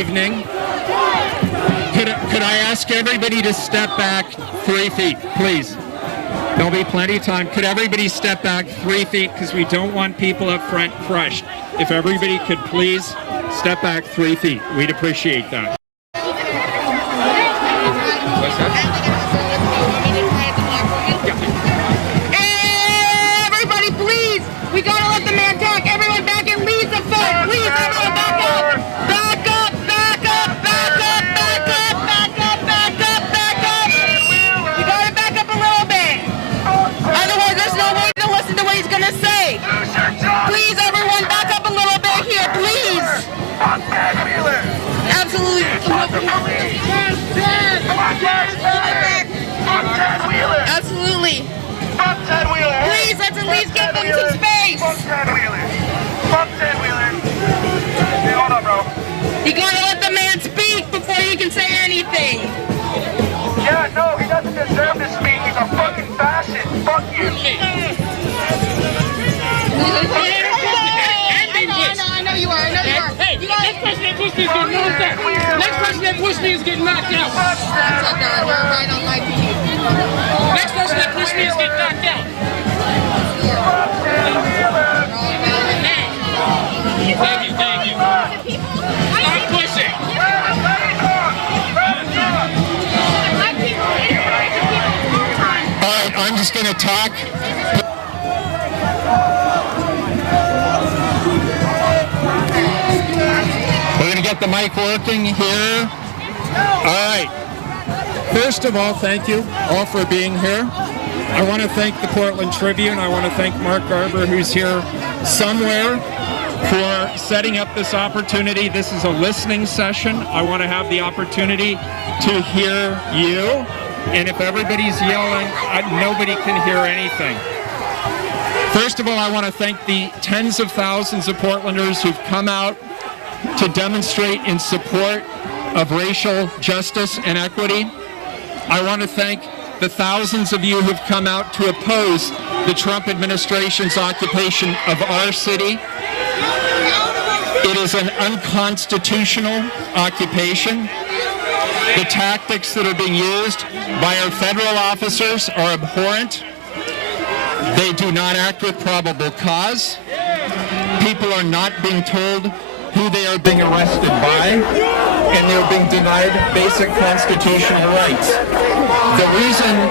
evening. Could I ask everybody to step back 3 feet, please? There'll be plenty of time. Could everybody step back 3 feet, because we don't want people up front crushed. If everybody could please step back 3 feet, we'd appreciate that. What's that? Hey, everybody, please! We gotta let the man talk. Everyone back and leave the phone. Please, everyone back up! Back up! Back up! Back up! Back up! Back up! Back up! Back up! You gotta back up a little bit. Otherwise, there's no way to listen to what he's gonna say. Please, everyone, back up a little bit here, please. Absolutely. Absolutely. Please, let's at least give them some space. Hold on, bro. You gotta let the man speak before you can say anything. Yeah, no, he doesn't deserve to speak. He's a fucking fascist. Fuck you. I know you are. Hey, next person that pushed me is getting knocked out. Next person that pushed me is getting knocked out. We're right on my feet. Next person that pushed me is getting knocked out. Thank you. Stop pushing. All right, I'm just going to talk. We're going to get the mic working here. All right. First of all, thank you all for being here. I want to thank the Portland Tribune. I want to thank Mark Garber, who's here somewhere, for setting up this opportunity. This is a listening session. I want to have the opportunity to hear you. And if everybody's yelling, nobody can hear anything. First of all, I want to thank the tens of thousands of Portlanders who've come out to demonstrate in support of racial justice and equity. I want to thank the thousands of you who've come out to oppose the Trump administration's occupation of our city. It is an unconstitutional occupation. The tactics that are being used by our federal officers are abhorrent. They do not act with probable cause. People are not being told who they are being arrested by, and they're being denied basic constitutional rights. The reason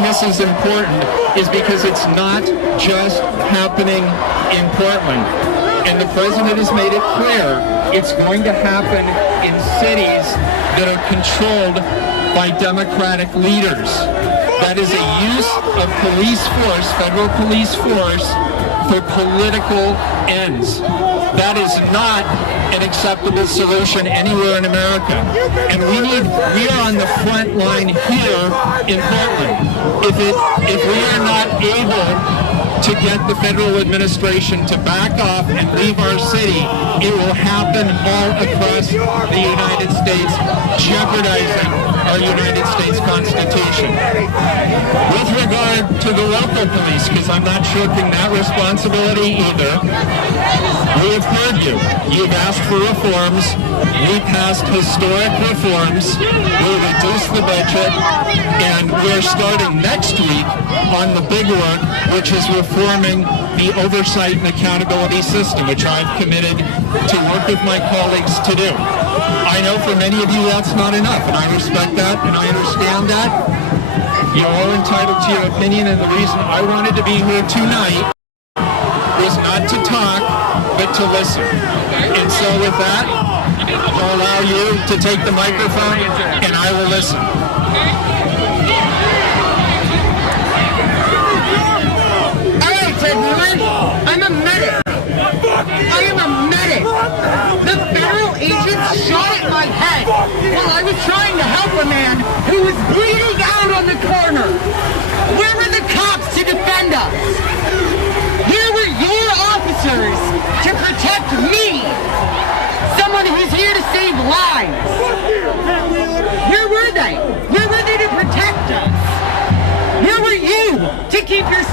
this is important is because it's not just happening in Portland. And the president has made it clear it's going to happen in cities that are controlled by Democratic leaders. That is a use of police force, federal police force, for political ends. That is not an acceptable solution anywhere in America. And we are on the front line here in Portland. If we are not able to get the federal administration to back off and leave our city, it will happen all across the United States, jeopardizing our United States Constitution. With regard to the local police, because I'm not shirking that responsibility either, we have heard you. You've asked for reforms. We passed historic reforms. We reduced the budget, and we're starting next week on the big work, which is reforming the oversight and accountability system, which I've committed to work with my colleagues to do. I know for many of you that's not enough, and I respect that, and I understand that. You're all entitled to your opinion, and the reason I wanted to be here tonight was not to talk, but to listen. And so with that, I'll allow you to take the microphone, and I will listen. I'm a medic. I am a medic. The federal agents shot at my head while I was trying to help a man who was bleeding out on the corner. Where were the cops to defend us? Where were your officers to protect me? Someone who's here to save lives. Where were they? Where were they to protect us? Where were you to keep your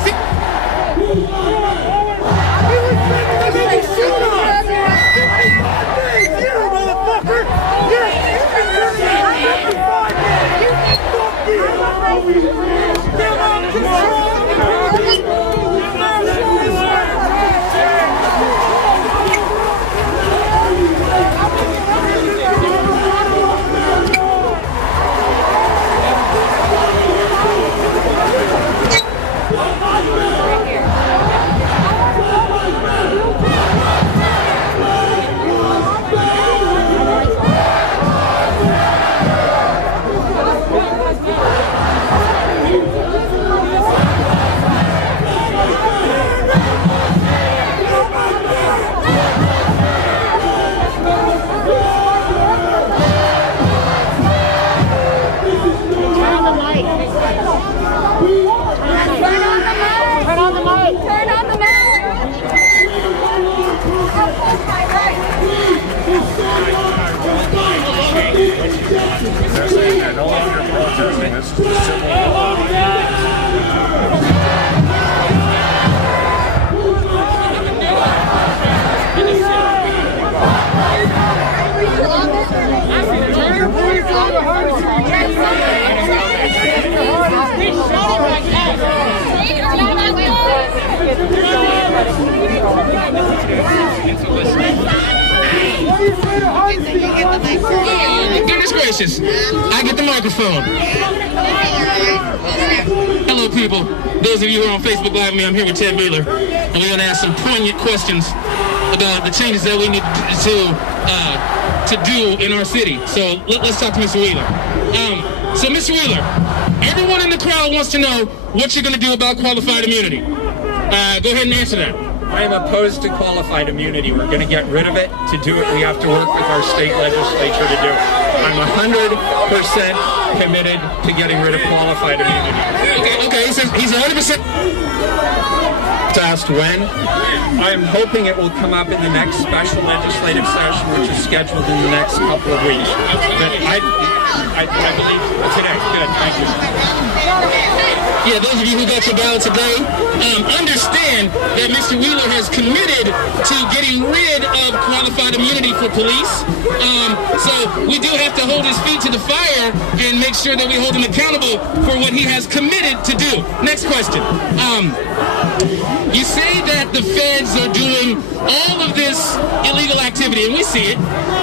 They're no longer protesting. This is a civil war. Goodness gracious, I get the microphone. Hello people, those of you who are on Facebook Live with me, I'm here with Ted Wheeler, and we're going to ask some poignant questions about the changes that we need to do in our city. So let's talk to Mr. Wheeler. So Mr. Wheeler, everyone in the crowd wants to know what you're going to do about qualified immunity. Go ahead and answer that. I am opposed to qualified immunity. We're going to get rid of it. To do it, we have to work with our state legislature to do it. I'm 100% committed to getting rid of qualified immunity. Okay, he's 100%. Asked when. I'm hoping it will come up in the next special legislative session, which is scheduled in the next couple of weeks. But I believe today. Good, thank you. Yeah, those of you who got your ballot today, understand that Mr. Wheeler has committed to getting rid of qualified immunity for police. So we do have to hold his feet to the fire and make sure that we hold him accountable for what he has committed to do. Next question. You say that the feds are doing all of this illegal activity, and we see it.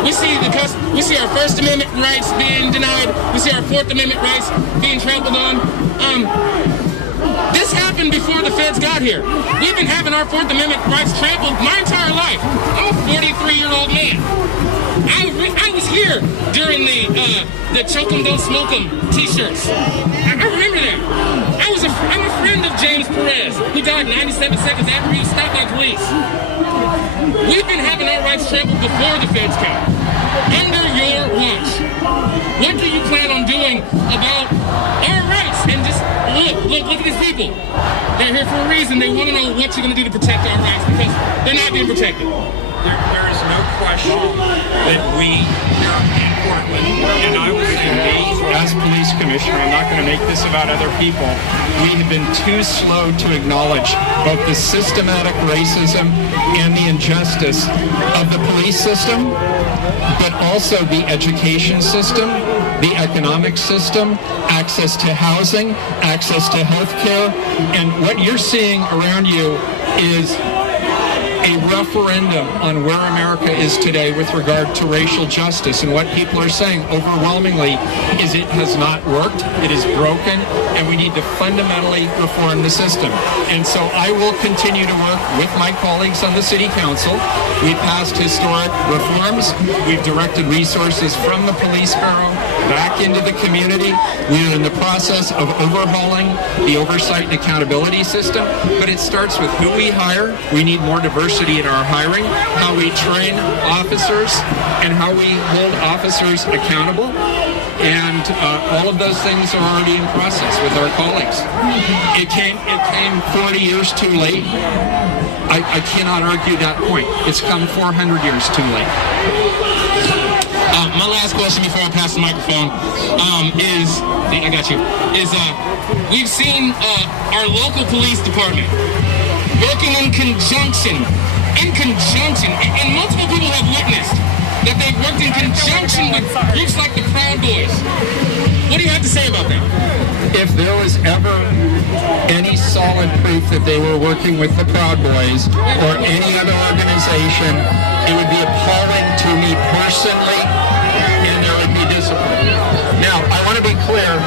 We see our First Amendment rights being denied. We see our Fourth Amendment rights being trampled on. This happened before the feds got here. We've been having our Fourth Amendment rights trampled my entire life. I'm a 43-year-old man. I was here during the choke 'em, don't smoke 'em t-shirts. I remember that. I'm a friend of James Perez, who died 97 seconds after he was stopped by police. We've been having our rights trampled before the feds came. Under your watch, what do you plan on doing about our rights? And just look at these people. They're here for a reason. They want to know what you're going to do to protect our rights because they're not being protected. There is no question that we here in Portland, and I will say me as police commissioner, I'm not going to make this about other people, we have been too slow to acknowledge both the systematic racism and the injustice of the police system, but also the education system, the economic system, access to housing, access to health care. And what you're seeing around you is a referendum on where America is today with regard to racial justice. And what people are saying overwhelmingly is it has not worked, it is broken, and we need to fundamentally reform the system. And so I will continue to work with my colleagues on the City Council. We passed historic reforms. We've directed resources from the police bureau back into the community. We're in the process of overhauling the oversight and accountability system, but it starts with who we hire. We need more diversity in our hiring, how we train officers, and how we hold officers accountable. And all of those things are already in process with our colleagues. It came 40 years too late. I cannot argue that point. It's come 400 years too late. My last question before I pass the microphone is we've seen our local police department working in conjunction, and multiple people have witnessed that they've worked in conjunction with groups like the Proud Boys. What do you have to say about that? If there was ever any solid proof that they were working with the Proud Boys or any other organization, it would be appalling to me personally, and there would be discipline. Now, I want to be clear,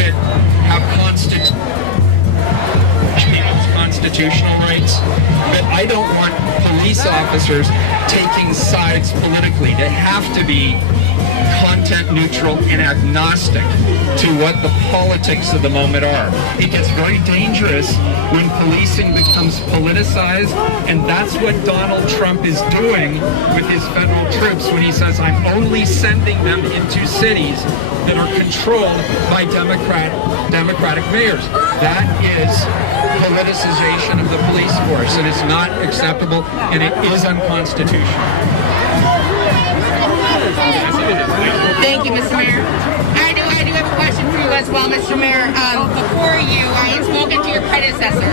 that have constitutional rights, but I don't want police officers taking sides politically. They have to be content neutral and agnostic to what the politics of the moment are. It gets very dangerous when policing becomes politicized, and that's what Donald Trump is doing with his federal troops when he says, I'm only sending them into cities that are controlled by Democratic mayors. That is politicization of the police force. It is not acceptable, and it is unconstitutional. Thank you, Mr. Mayor. I do have a question for you as well, Mr. Mayor. Before you, I had spoken to your predecessor.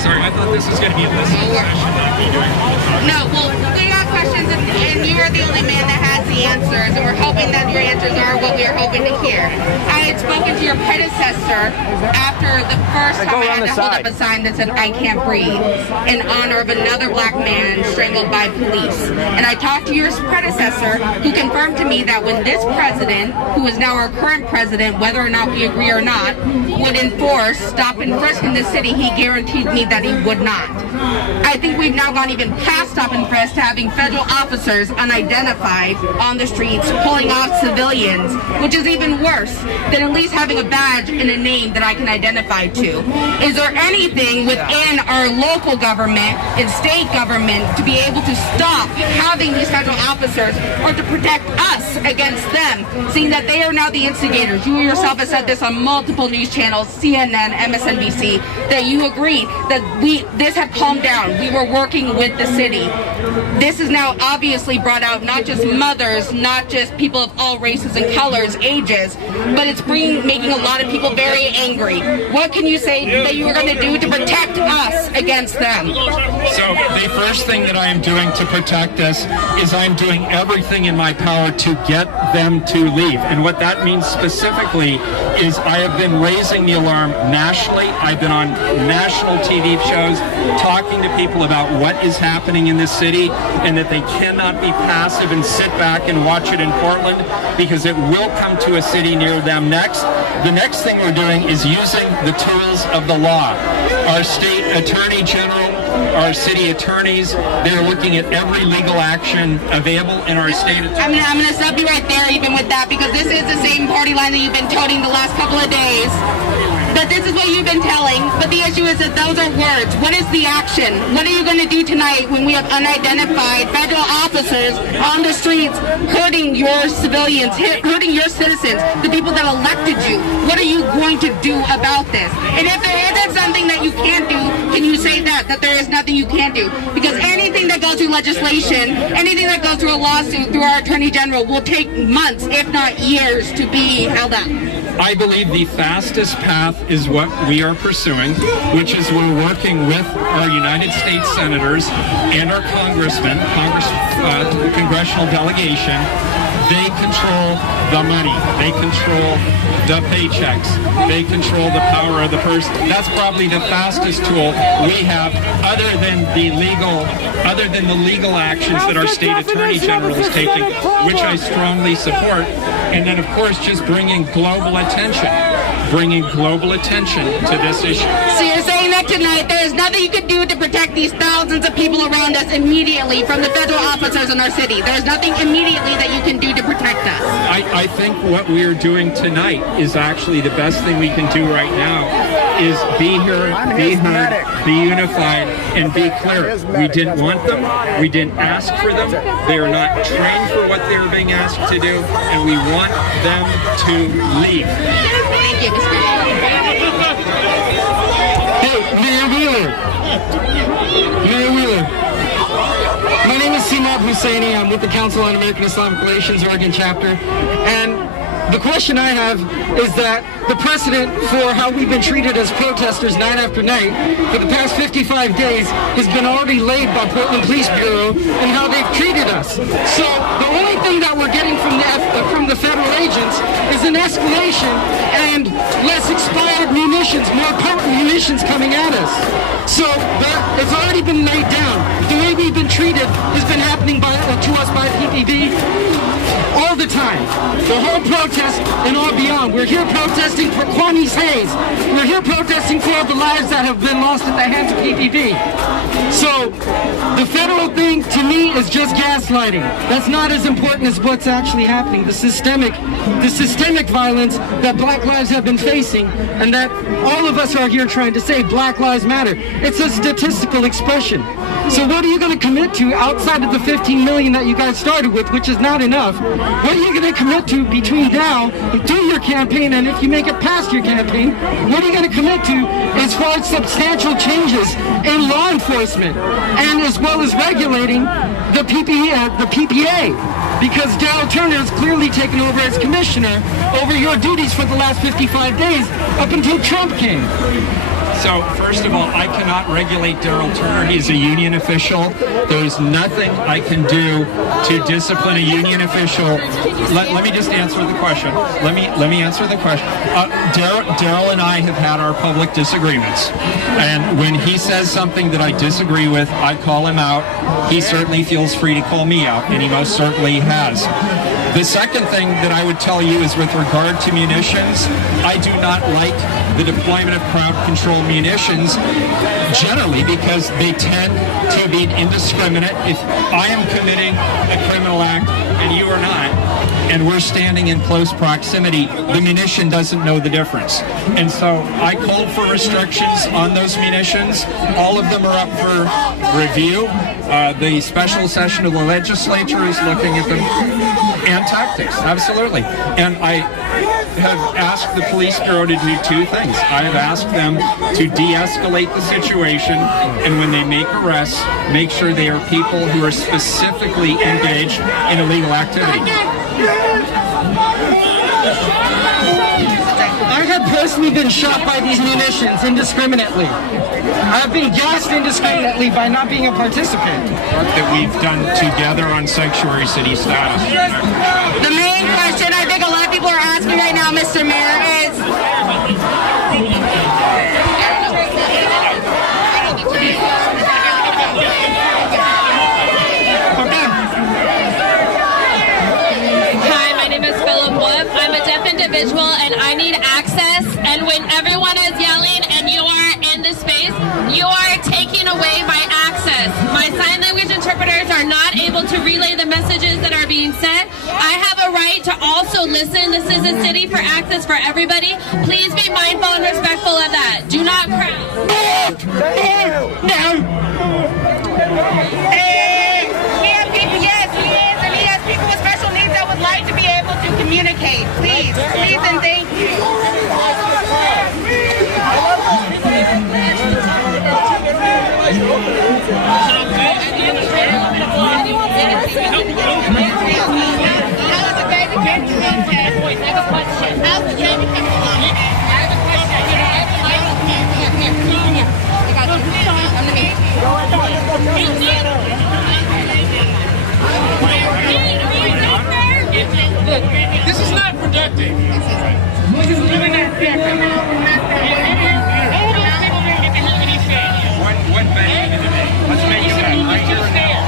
Sorry, I thought this was going to be a listening session, not me doing all the talking. No, well, we got questions, and you are the only man that has the answers, and we're hoping that your answers are what we are hoping to hear. I had spoken to your predecessor after the first time I had to hold up a sign that said, I can't breathe, in honor of another black man strangled by police. And I talked to your predecessor, who confirmed to me that when this president, who is now our current president, whether or not we agree or not, would enforce stop and frisk in the city, he guaranteed me that he would not. I think we've now gone even past stop and frisk to having federal officers unidentified on the streets pulling off civilians, which is even worse than at least having a badge and a name that I can identify to. Is there anything within our local government and state government to be able to stop having these federal officers or to protect us against them, seeing that they are now the instigators? You yourself have said this on multiple news channels, CNN, MSNBC, that you agreed that this had calmed down. We were working with the city. This is now obviously brought out not just mothers, not just people of all races and colors, ages, but it's making a lot of people very angry. What can you say that you are going to do to protect us against them? So the first thing that I am doing to protect us is I'm doing everything in my power to get them to leave. And what that means specifically is I have been raising the alarm nationally. I've been on national TV shows talking to people about what is happening in this city and that they cannot be passive and sit back and watch it in Portland, because it will come to a city near them next. The next thing we're doing is using the tools of the law. Our state attorney general, our city attorneys, they're looking at every legal action available in our state. I'm going to stop you right there even with that, because this is the same party line that you've been toting the last couple of days. That this is what you've been telling, but the issue is that those are words. What is the action? What are you going to do tonight when we have unidentified federal officers on the streets hurting your civilians, hurting your citizens, the people that elected you? What are you going to do about this? And if there isn't something that you can't do, can you say that there is nothing you can't do? Because anything that goes through legislation, anything that goes through a lawsuit through our Attorney General will take months, if not years, to be held up. I believe the fastest path is what we are pursuing, which is we're working with our United States senators and our congressmen, congressional delegation. They control the money. They control the paychecks. They control the power of the purse. That's probably the fastest tool we have, other than the legal actions that our state attorney general is taking, which I strongly support. And then, of course, just bringing global attention to this issue. So you're saying that tonight there is nothing you can do to protect these thousands of people around us immediately from the federal officers in our city? There's nothing immediately that you can do to protect us? I think what we are doing tonight is actually the best thing we can do right now, is be here, be heard, be unified, and be clear. We didn't want them. We didn't ask for them. They are not trained for what they were being asked to do, and we want them to leave. Thank you, Mr. Hey, Mayor Wheeler. My name is Simab Husseini. I'm with the Council on American Islamic Relations, Oregon chapter. And the question I have is that the precedent for how we've been treated as protesters night after night for the past 55 days has been already laid by Portland Police Bureau and how they've treated us. So the only thing that we're getting from the federal agents is an escalation and less expired munitions, more potent munitions coming at us. So it's already been laid down. The way we've been treated has been happening to us by PPB all the time. The whole protest and all beyond. We're here protesting for Kwani's Hayes. We're here protesting for all the lives that have been lost at the hands of PPB. So the federal thing to me is just gaslighting. That's not as important as what's actually happening. The systemic violence that Black lives have been facing, and that all of us are here trying to say Black Lives Matter. It's a statistical expression. So what are you going to commit to outside of the 15 million that you guys started with, which is not enough? What are you going to commit to between now and through your campaign, and if you make it past your campaign, what are you going to commit to as far as substantial changes in law enforcement, and as well as regulating the PPA? Because Darrell Turner has clearly taken over as commissioner over your duties for the last 55 days up until Trump came. So, first of all, I cannot regulate Darrell Turner. He's a union official. There's nothing I can do to discipline a union official. Let me just answer the question. Let me answer the question. Darrell and I have had our public disagreements. And when he says something that I disagree with, I call him out. He certainly feels free to call me out, and he most certainly has. The second thing that I would tell you is with regard to munitions, I do not like the deployment of crowd control munitions generally because they tend to be indiscriminate. If I am committing a criminal act and you are not, and we're standing in close proximity, the munition doesn't know the difference. And so I called for restrictions on those munitions. All of them are up for review. The special session of the legislature is looking at them, and tactics, absolutely. And I have asked the police bureau to do two things. I have asked them to de-escalate the situation, and when they make arrests, make sure they are people who are specifically engaged in illegal activity. I have personally been shot by these munitions indiscriminately. I've been gassed indiscriminately by not being a participant. That we've done together on sanctuary city status. The main question I think a lot of people are asking right now, Mr. Mayor, is... Hi, my name is Philip Wood. I'm a deaf individual and I need access. And when everyone is yelling and you are in the space, you are taking away my access. My sign language interpreters are not able to relay the messages that are being said. I have a right to also listen. This is a city for access for everybody. Please be mindful and respectful of that. Do not crowd. We have people, yes, he is, and he has people with special needs that would like to be able to communicate. Please, and thank you. Look, this is not productive. This is really not fair. What bank? Let's make it right here and now.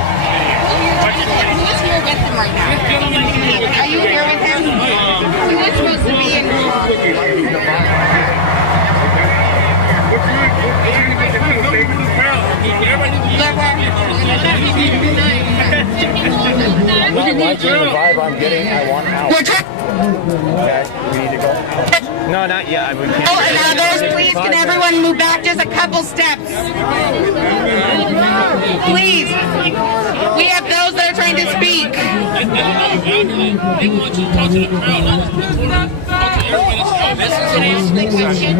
Who's here with him right now? Are you here with him? He was supposed to be in... I'm not liking the vibe I'm getting. I want out. Okay, we need to go. No, not yet. We can't. Oh, and others, please, can everyone move back just a couple steps? Please. We have those that are trying to speak.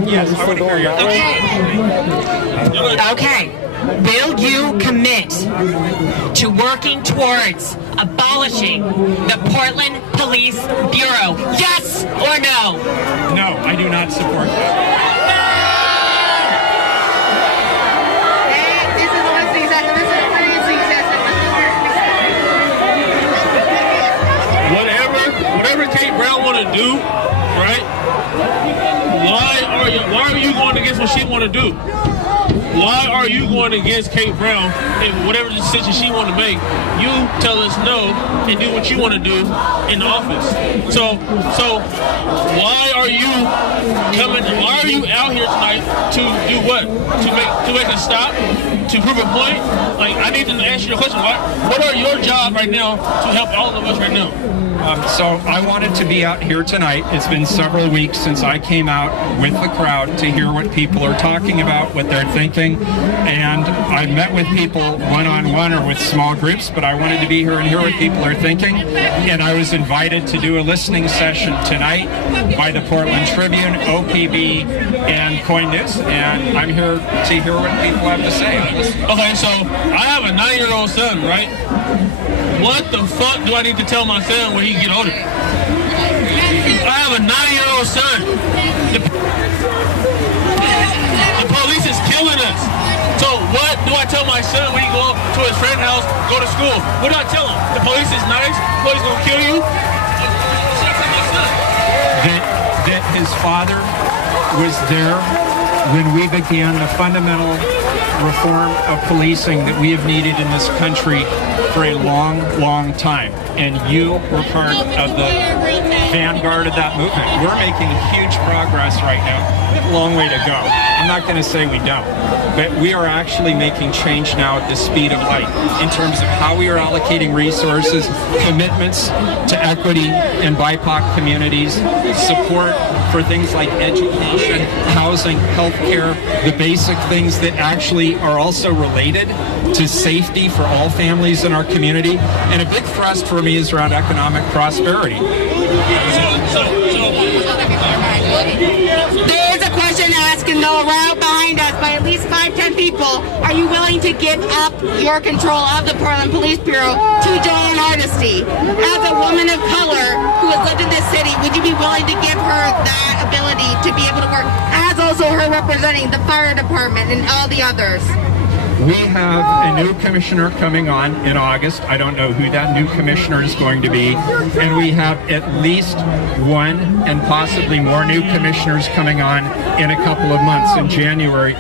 Yes, I would hear you. Okay. Will you commit to working towards abolishing the Portland Police Bureau? Yes or no? No, I do not support that. Whatever Kate Brown want to do, right? Why are you going against what she want to do? Why are you going against Kate Brown and whatever decision she want to make? You tell us no and do what you want to do in the office. So why are you out here tonight to do what? To make a stop? To prove a point? Like, I need to ask you a question. What are your job right now to help all of us right now? So I wanted to be out here tonight. It's been several weeks since I came out with the crowd to hear what people are talking about, what they're thinking. And I met with people one-on-one or with small groups, but I wanted to be here and hear what people are thinking. And I was invited to do a listening session tonight by the Portland Tribune, OPB, and Coin News. And I'm here to hear what people have to say. Okay, so I have a 9-year-old son, right? What the fuck do I need to tell my son when he get older? I have a 9-year-old son. The police is killing us. So what do I tell my son when he go to his friend's house, go to school? What do I tell him? The police is nice. The police gonna kill you. What should I tell my son? That his father was there when we began the fundamental reform of policing that we have needed in this country for a long, long time. And you were part of the vanguard of that movement. We're making huge progress right now. We have a long way to go. I'm not going to say we don't. But we are actually making change now at the speed of light in terms of how we are allocating resources, commitments to equity in BIPOC communities, support for things like education, housing, healthcare, the basic things that actually are also related to safety for all families in our community. And a big thrust for me is around economic prosperity. There is a question asked in the row behind us by at least 5-10 people. Are you willing to give up your control of the Portland Police Bureau to Joanne Hardesty? As a woman of color who has lived in this city, would you be willing to give her that ability to be able to work, as also her representing the fire department and all the others? We have a new commissioner coming on in August. I don't know who that new commissioner is going to be. And we have at least one and possibly more new commissioners coming on in a couple of months in January.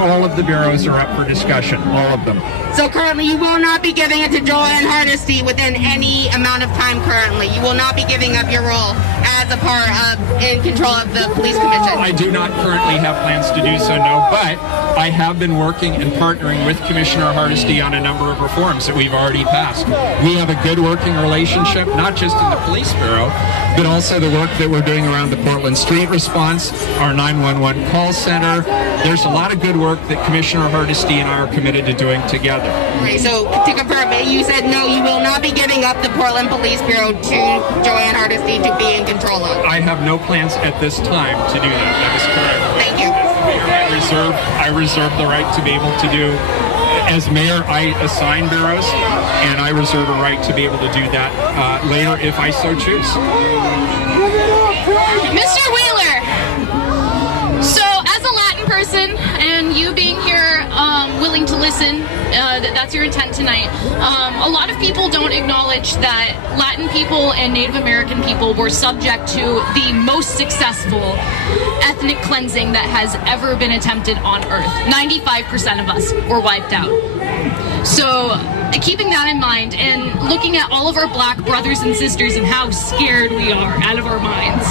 All of the bureaus are up for discussion, all of them. So currently you will not be giving it to Joanne Hardesty within any amount of time currently. You will not be giving up your role as a part of, in control of the police commission. I do not currently have plans to do so, no, but I have been working and partnering with Commissioner Hardesty on a number of reforms that we've already passed. We have a good working relationship, not just in the police bureau, but also the work that we're doing around the Portland Street Response, our 911 call center. There's a lot of good work that Commissioner Hardesty and I are committed to doing together. Okay, so to confirm, you said no, you will not be giving up the Portland Police Bureau to Joanne Hardesty to be in control of. I have no plans at this time to do that. That is correct. Thank you. I reserve the right to be able to do, as mayor, I assign bureaus, and I reserve a right to be able to do that later if I so choose. Mr. Wheeler, so as a Latin person and you being here willing to listen, that's your intent tonight, a lot of people don't acknowledge that Latin people and Native American people were subject to the most successful ethnic cleansing that has ever been attempted on Earth. 95% of us were wiped out. So keeping that in mind and looking at all of our black brothers and sisters and how scared we are out of our minds,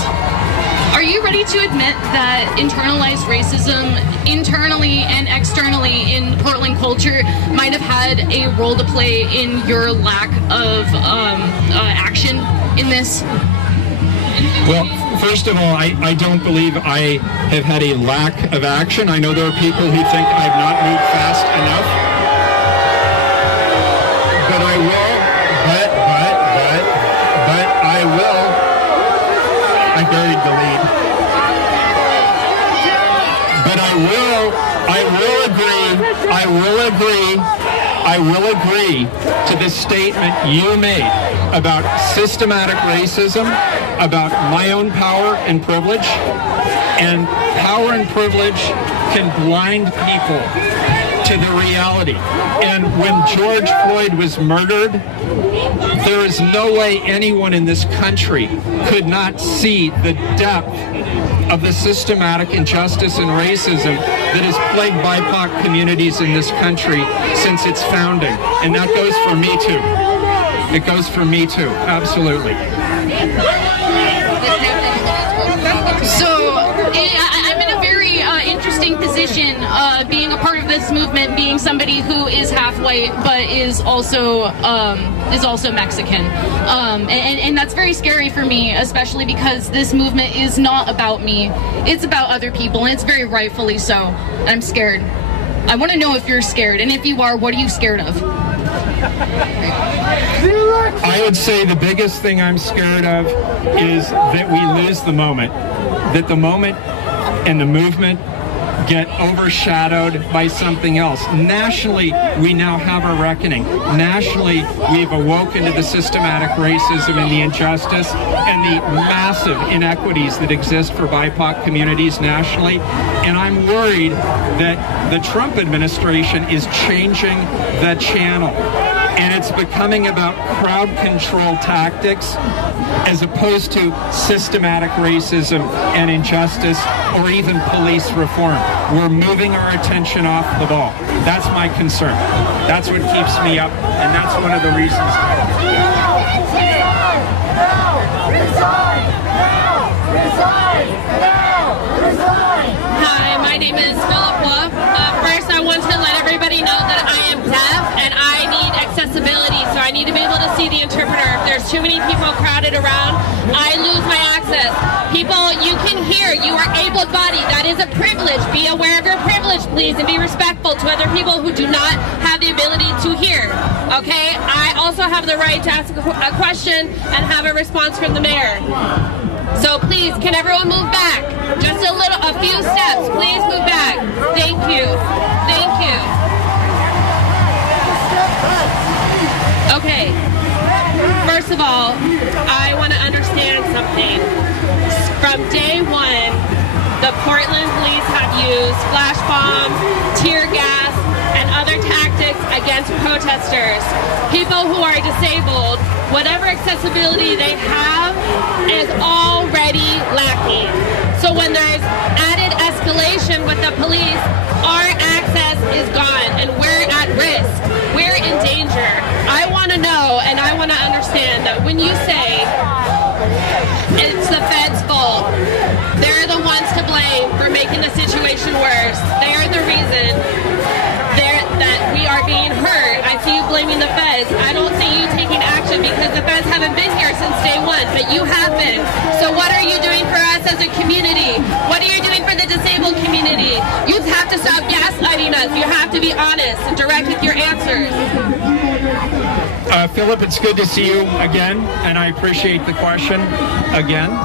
are you ready to admit that internalized racism, internally and externally in Portland culture, might have had a role to play in your lack of action in this? Well, first of all, I don't believe I have had a lack of action. I know there are people who think I've not moved fast enough. But I will, but I will. I buried the lead. But I will agree I will agree to the statement you made about systematic racism, about my own power and privilege. And power and privilege can blind people to the reality. And when George Floyd was murdered, there is no way anyone in this country could not see the depth of the systematic injustice and racism that has plagued BIPOC communities in this country since its founding. And that goes for me too. It goes for me too, absolutely. So I'm in a very interesting position, being a part of this movement, being somebody who is half white but is also Mexican, and that's very scary for me, especially because this movement is not about me; it's about other people, and it's very rightfully so. I'm scared. I want to know if you're scared, and if you are, what are you scared of? I would say the biggest thing I'm scared of is that we lose the moment, that the moment and the movement get overshadowed by something else. Nationally, we now have a reckoning. Nationally, we've awoken to the systematic racism and the injustice and the massive inequities that exist for BIPOC communities nationally. And I'm worried that the Trump administration is changing the channel. And it's becoming about crowd control tactics as opposed to systematic racism and injustice or even police reform. We're moving our attention off the ball. That's my concern. That's what keeps me up, and that's one of the reasons. Hi, my name is Philip Wolf. First, I want to let everybody know that I am deaf and I need accessibility, so I need to be able to see the interpreter. If there's too many people crowded around, I lose my access. People, you can hear. You are able-bodied. That is a privilege. Be aware of your privilege, please, and be respectful to other people who do not have the ability to hear. Okay? I also have the right to ask a question and have a response from the mayor. So please, can everyone move back? Just a few steps. Please move back. Thank you. Thank you. Okay. First of all, I want to understand something. From day one, the Portland police have used flash bombs, tear gas, and other tactics against protesters. People who are disabled, whatever accessibility they have is already lacking. So when there's added escalation with the police, our access is gone and we're at risk. We're in danger. I want to know and I want to understand that when you say it's the feds' fault, they're the ones to blame for making the situation worse. They are the reason that we are being hurt. I see you blaming the feds. I don't see you taking action because the feds haven't been here since day one, but you have been. So what are you doing for us as a community? What are you doing for the disabled community? You have to stop gaslighting us. You have to be honest and direct with your answers. Philip, it's good to see you again, and I appreciate the question again.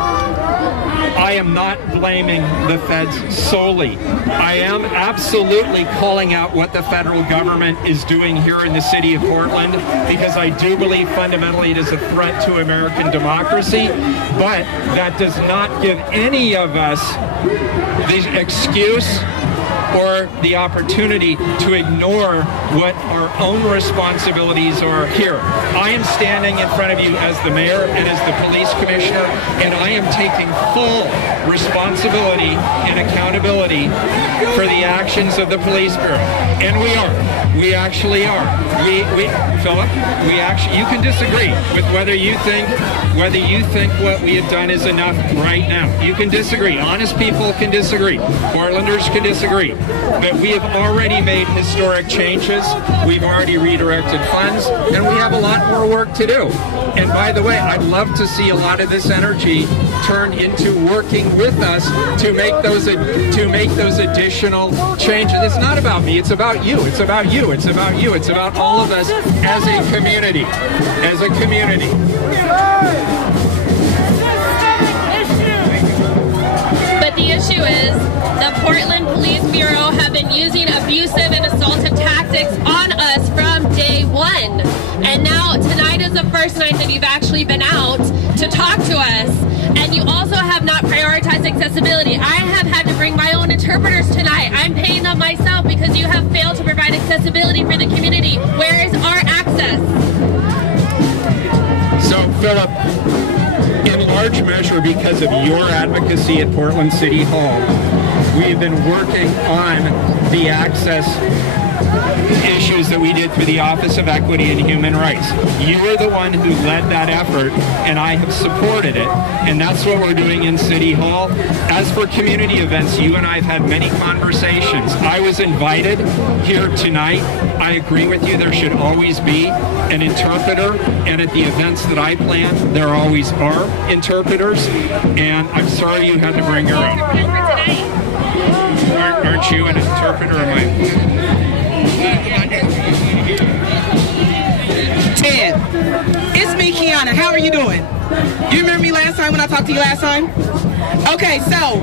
I am not blaming the feds solely. I am absolutely calling out what the federal government is doing here in the city of Portland because I do believe fundamentally it is a threat to American democracy, but that does not give any of us the excuse or the opportunity to ignore what our own responsibilities are here. I am standing in front of you as the mayor and as the police commissioner, and I am taking full responsibility and accountability for the actions of the police bureau. And we are. We actually are. Philip, you can disagree with whether you think what we have done is enough right now. You can disagree. Honest people can disagree. Portlanders can disagree. But we have already made historic changes. We've already redirected funds, and we have a lot more work to do. And by the way, I'd love to see a lot of this energy turn into working with us to make those additional changes. It's not about me. It's about you. It's about you. It's about you. It's about all of us as a community. As a community. But the issue is the Portland Police Bureau have been using abusive and assaultive out. Tonight is the first night that you've actually been out to talk to us, and you also have not prioritized accessibility. I have had to bring my own interpreters tonight. I'm paying them myself because you have failed to provide accessibility for the community. Where is our access? So, Philip, in large measure because of your advocacy at Portland City Hall, we've been working on the access issues that we did through the Office of Equity and Human Rights. You were the one who led that effort, and I have supported it, and that's what we're doing in City Hall. As for community events, you and I have had many conversations. I was invited here tonight. I agree with you, there should always be an interpreter, and at the events that I plan, there always are interpreters, and I'm sorry you had to bring your own. Aren't you an interpreter? Am I? Ted, it's me, Kiana. How are you doing? You remember me last time when I talked to you last time? Okay, so,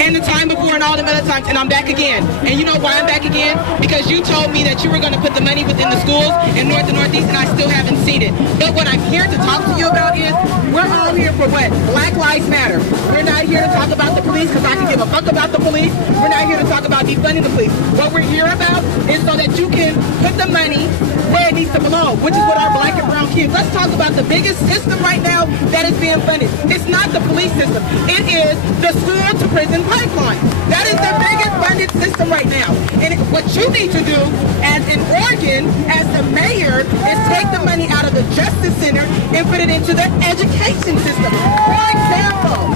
and the time before and all the other times, and I'm back again. And you know why I'm back again? Because you told me that you were going to put the money within the schools in North and Northeast, and I still haven't seen it. But what I'm here to talk to you about is, we're all here for what? Black Lives Matter. We're not here to talk about the police, because I can give a fuck about the police. We're not here to talk about defunding the police. What we're here about is so that you can put the money where it needs to belong, which is with our black and brown kids. Let's talk about the biggest system right now that is being funded. It's not the police system. It is the school to prison pipeline. That is the biggest funded system right now. And what you need to do as in Oregon, as the mayor, is take the money out of the Justice Center and put it into the education system. For example,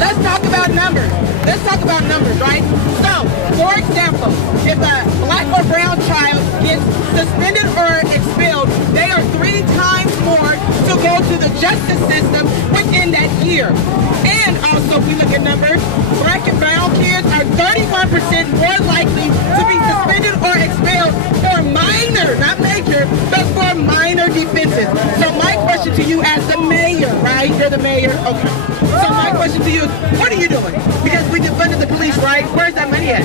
let's talk about numbers. Let's talk about numbers, right? So, for example, if a black or brown child gets suspended or expelled, they are 3 times more to go to the justice system within that year. And also, if we look at numbers, black and brown kids are 31% more likely to be suspended or expelled for minor, not major, but for minor defenses. So my question to you as the mayor, right? You're the mayor, okay. So my question to you is, what are you doing? Because we defunded the police, right? Where's that money at?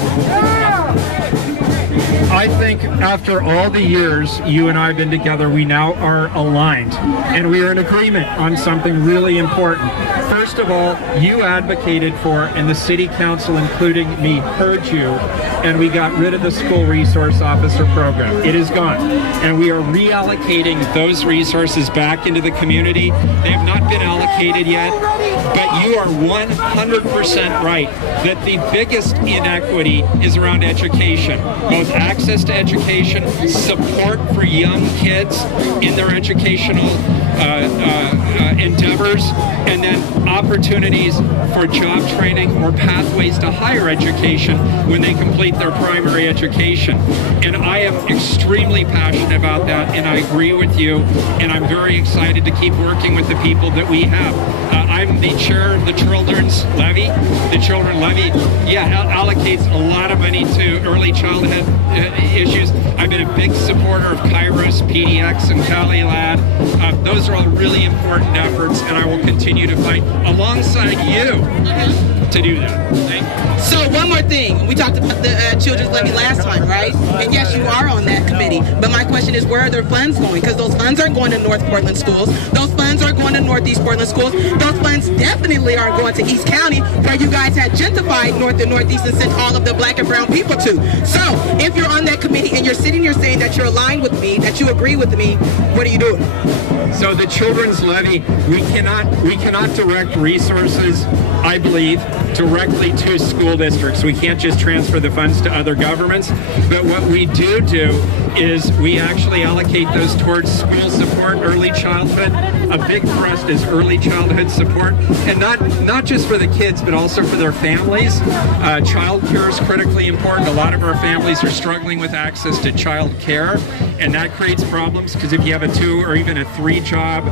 I think after all the years you and I have been together, we now are aligned, and we are in agreement on something really important. First of all, you advocated for, and the city council, including me, heard you, and we got rid of the school resource officer program. It is gone, and we are reallocating those resources back into the community. They have not been allocated yet, but you are 100% right that the biggest inequity is around education, both access to education, support for young kids in their educational endeavors, and then opportunities for job training or pathways to higher education when they complete their primary education. And I am extremely passionate about that, and I agree with you, and I'm very excited to keep working with the people that we have. I'm the chair of the Children's Levy. The Children's Levy, allocates a lot of money to early childhood issues. I've been a big supporter of Kairos, PDX, and Cali Lad. Those are all really important efforts, and I will continue to fight alongside you to do that. Thank you. So one more thing. We talked about the Children's Levy last time, right? And yes, you are on that committee. But my question is, where are their funds going? Because those funds aren't going to North Portland schools. Those funds are going to Northeast Portland schools. Those funds definitely are going to East County, where you guys had gentrified North and Northeast and sent all of the black and brown people to. So if you're on that committee and you're sitting here saying that you're aligned with me, that you agree with me, what are you doing? So the Children's Levy, we cannot direct resources, I believe, directly to school districts. We can't just transfer the funds to other governments, but what we do is we actually allocate those towards school support, early childhood. A big thrust is early childhood support, and not just for the kids, but also for their families. Child care is critically important. A lot of our families are struggling with access to child care, and that creates problems because if you have a 2 or even a 3 job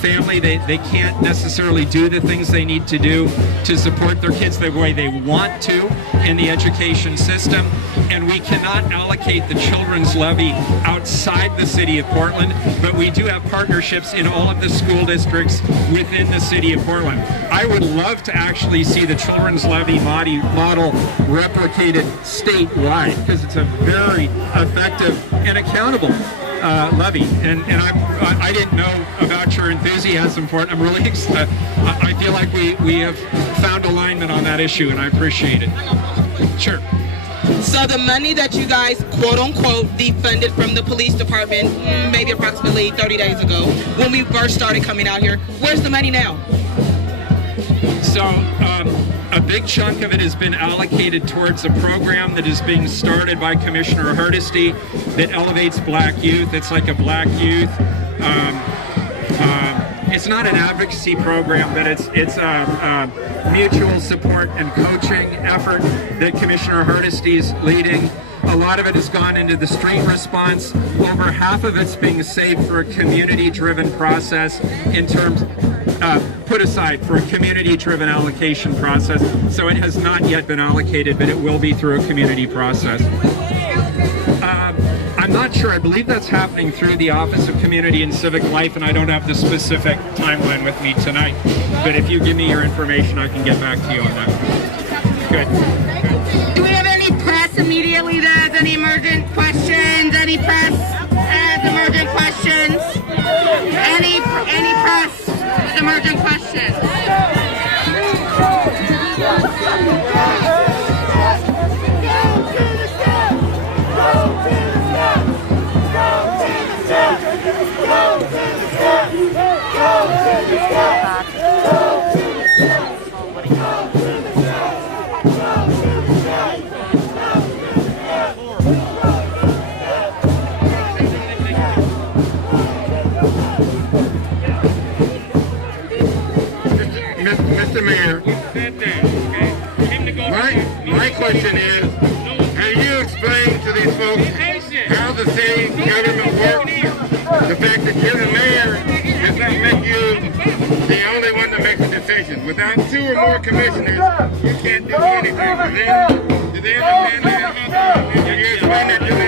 family, they can't necessarily do the things they need to do to support their kids the way they want to in the education system. And we cannot allocate the Children's Levy outside the city of Portland, but we do have partnerships in all of the school districts within the city of Portland. I would love to actually see the Children's Levy model replicated statewide, because it's a very effective and accountable levy. And I didn't know about your enthusiasm for it. I'm really I feel like we have found alignment on that issue, and I appreciate it. Sure. So the money that you guys, quote unquote, defunded from the police department, maybe approximately 30 days ago, when we first started coming out here, where's the money now? So a big chunk of it has been allocated towards a program that is being started by Commissioner Hardesty that elevates black youth. It's like a black youth. It's not an advocacy program, but it's a mutual support and coaching effort that Commissioner Hardesty is leading. A lot of it has gone into the street response. Over half of it's being saved for a community-driven process in terms, put aside for a community-driven allocation process. So it has not yet been allocated, but it will be through a community process. I'm not sure. I believe that's happening through the Office of Community and Civic Life, and I don't have the specific timeline with me tonight. But if you give me your information, I can get back to you on that. Good. Do we have any press immediately that has any emergent questions? Any press has emergent questions? Any press with emergent questions? Mr. Mayor, my question is, have you explained to these folks how the city government works? The fact that you're the mayor does not make you the only one that makes a decision. Without two or more commissioners, you can't do anything. Do they understand that? Can you explain that to them?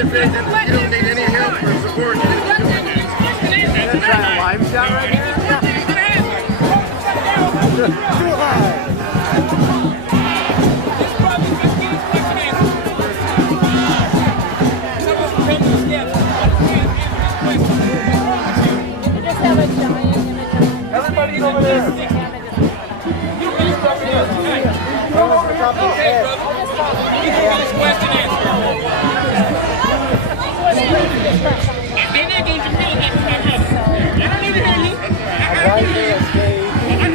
You don't need any help or support. Is that a live shot right here? Too high. Everybody's over there. Go over the top of his head. This question answered. They're not going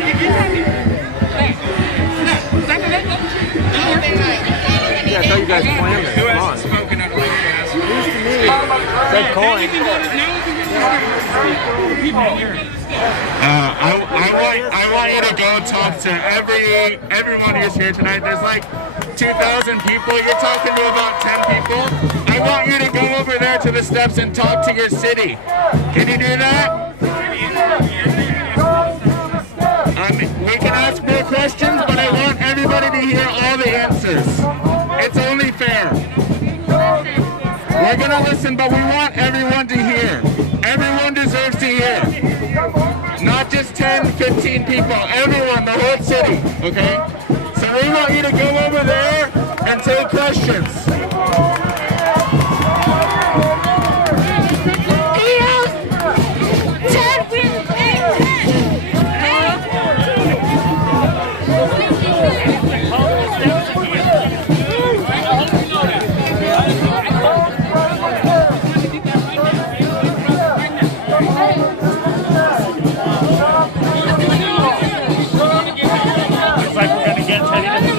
to feel that from my brother. I don't even know you. I thought you guys planned this. Who hasn't spoken out of like that? News to me. Said coin. I want you to go talk to everyone who's here tonight. There's like 2,000 people. You're talking to about 10 people. I want you to go over there to the steps and talk to your city. Can you do that? We can ask more questions, but I want everybody to hear all the answers. It's only fair. We're going to listen, but we want everyone to hear. Everyone deserves to hear. Not just 10, 15 people. Everyone, the whole city. Okay? So we want you to go over there and take questions. Looks like we're going to get ready to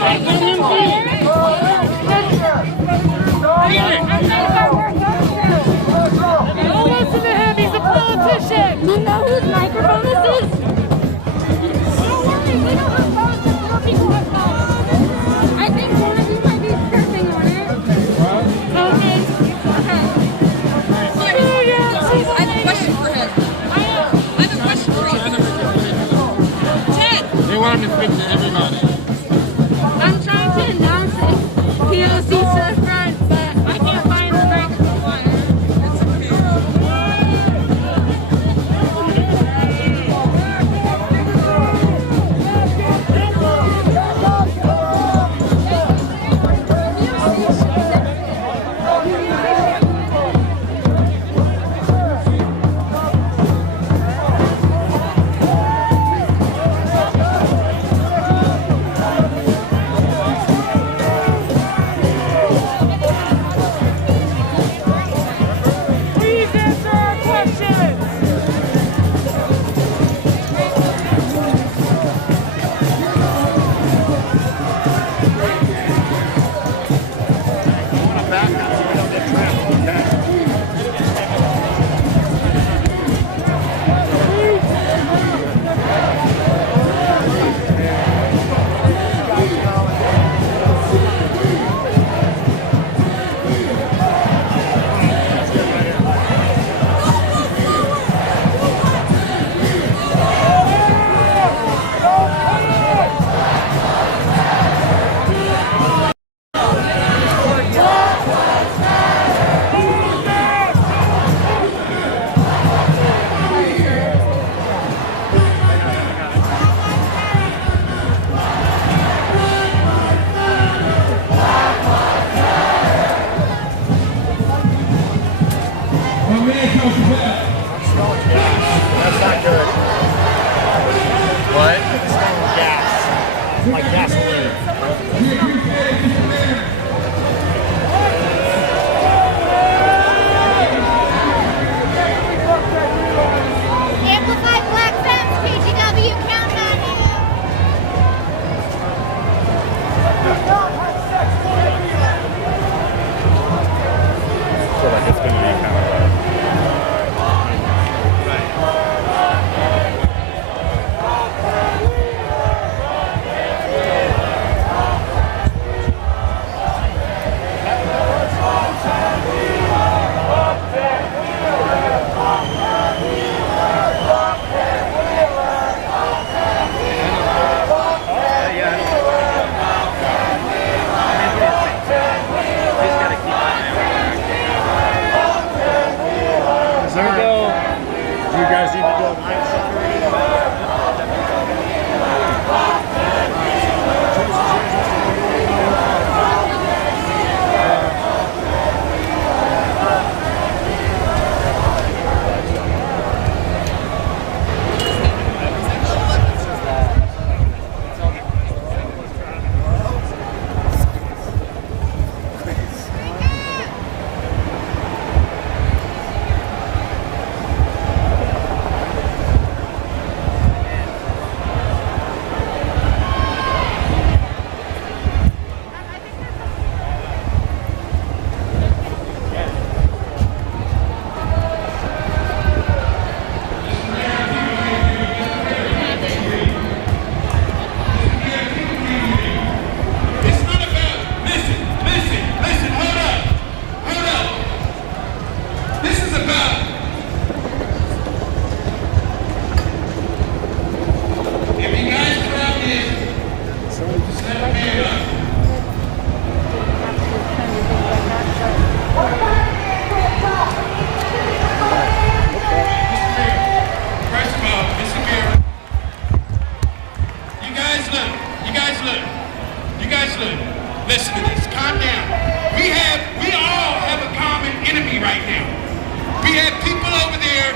We have people over there,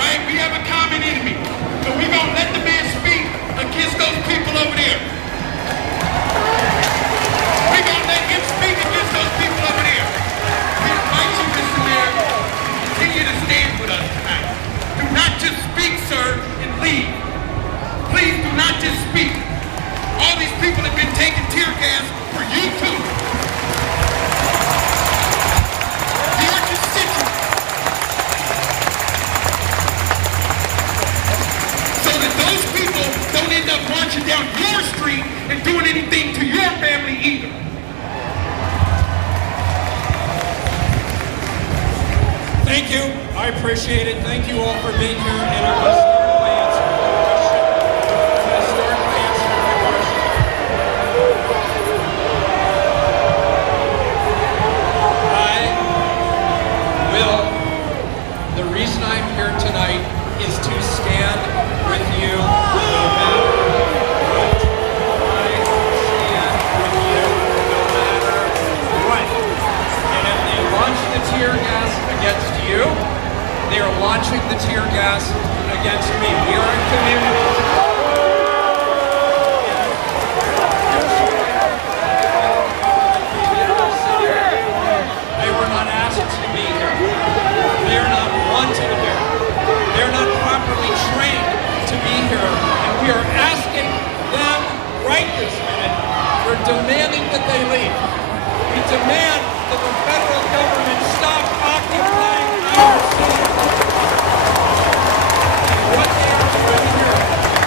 right? We have a common enemy. So we're going to let the man speak against those people over there. We're going to let him speak against those people over there. We invite you, Mr. Mayor, to continue to stand with us tonight. Do not just speak, sir, and leave. Please do not just speak. All these people have been taking tear gas for you too. Dear constituents. So that those people don't end up marching down your street and doing anything to your family either. Thank you. I appreciate it. Thank you all for being here and our historically The reason I'm here tonight is to stand with you no matter what. I stand with you no matter what. And if they launch the tear gas against you, they are launching the tear gas against me. We are a community. They were not asked to be here. They are not wanted here. They're not properly trained to be here. And we are asking them right this minute, we're demanding that they leave. We demand that the federal government stop occupying our city. And what they are doing here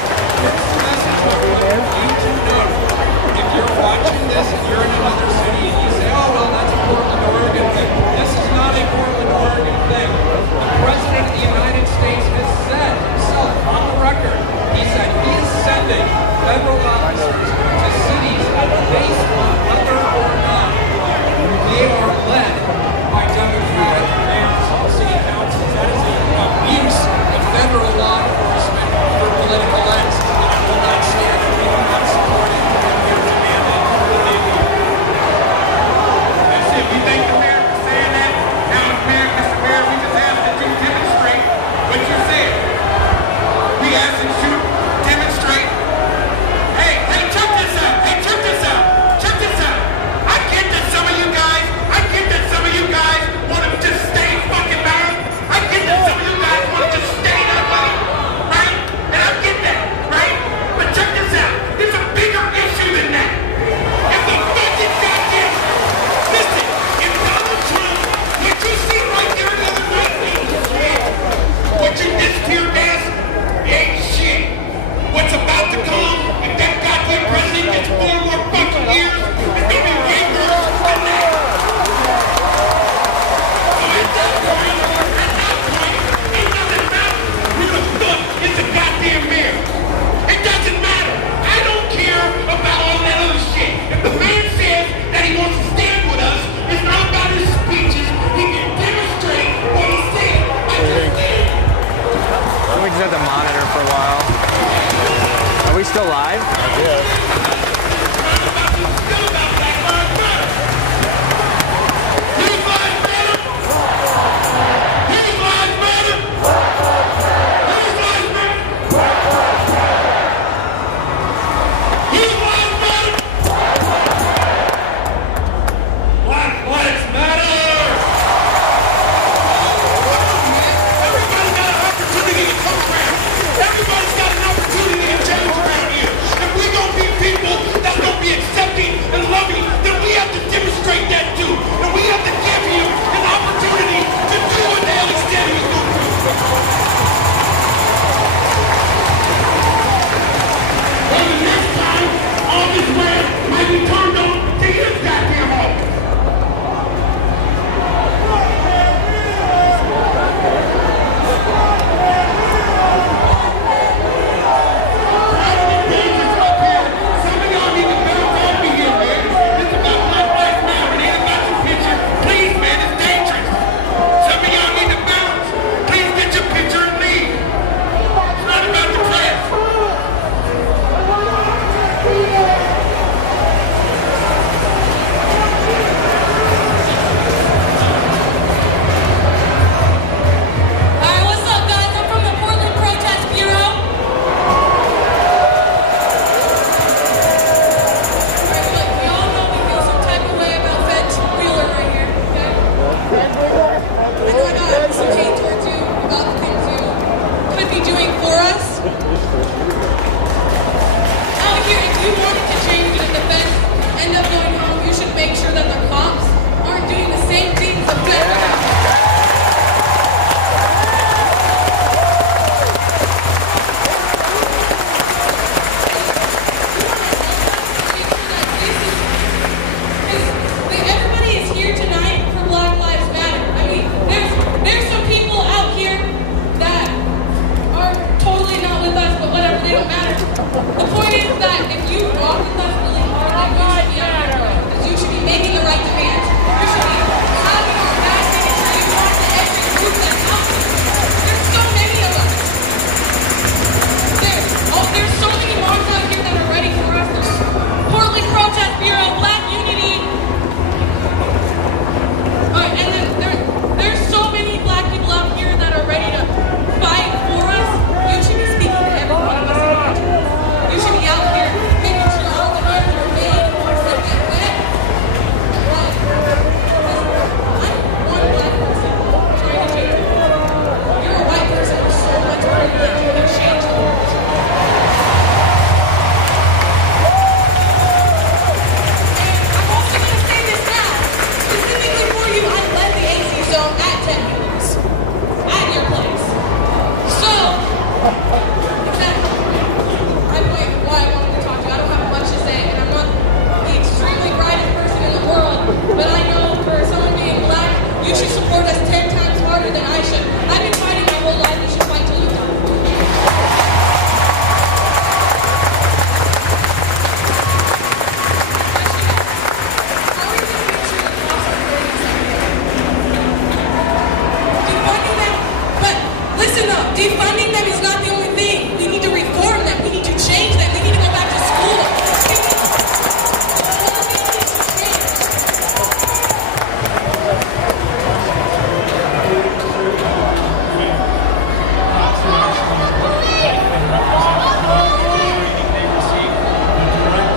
defunding them is not the only thing. We need to reform them. We need to change them. We need to go back to school.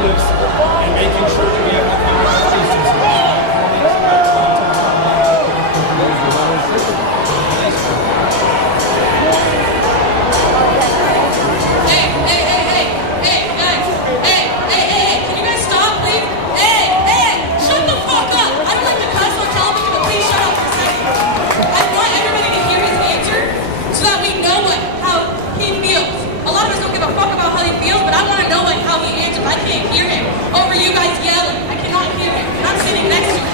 And making sure that we have the Can you guys stop, please? Hey, shut the fuck up. I don't like to cuss on television, but please shut up for a second. I want everybody to hear his answer so that we know how he feels. A lot of us don't give a fuck about how he feels, but I want to know how he answers. I can't hear him over you guys yelling. I cannot hear him. And I'm sitting next to him.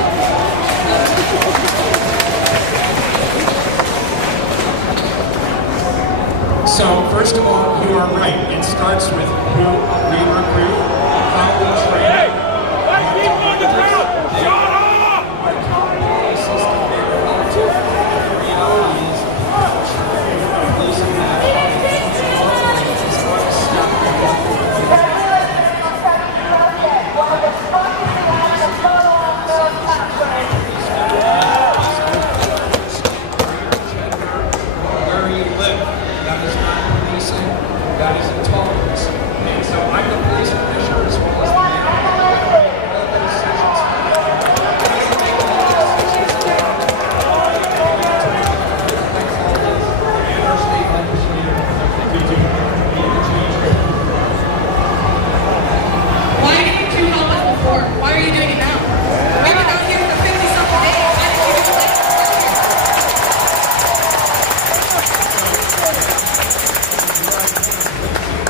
So, first of all, you are right. It starts with who we recruit, how we train. Shut up! Our accountability system, their relative reality is policing that. Where you live, that is not policing, that is intolerance. And so I'm the police commissioner as well as the mayor. All the decisions. And our state legislature, we do need to change it. Why didn't you help us before? Why are you doing it now? We've been out here for 50-something days. Why didn't you do it?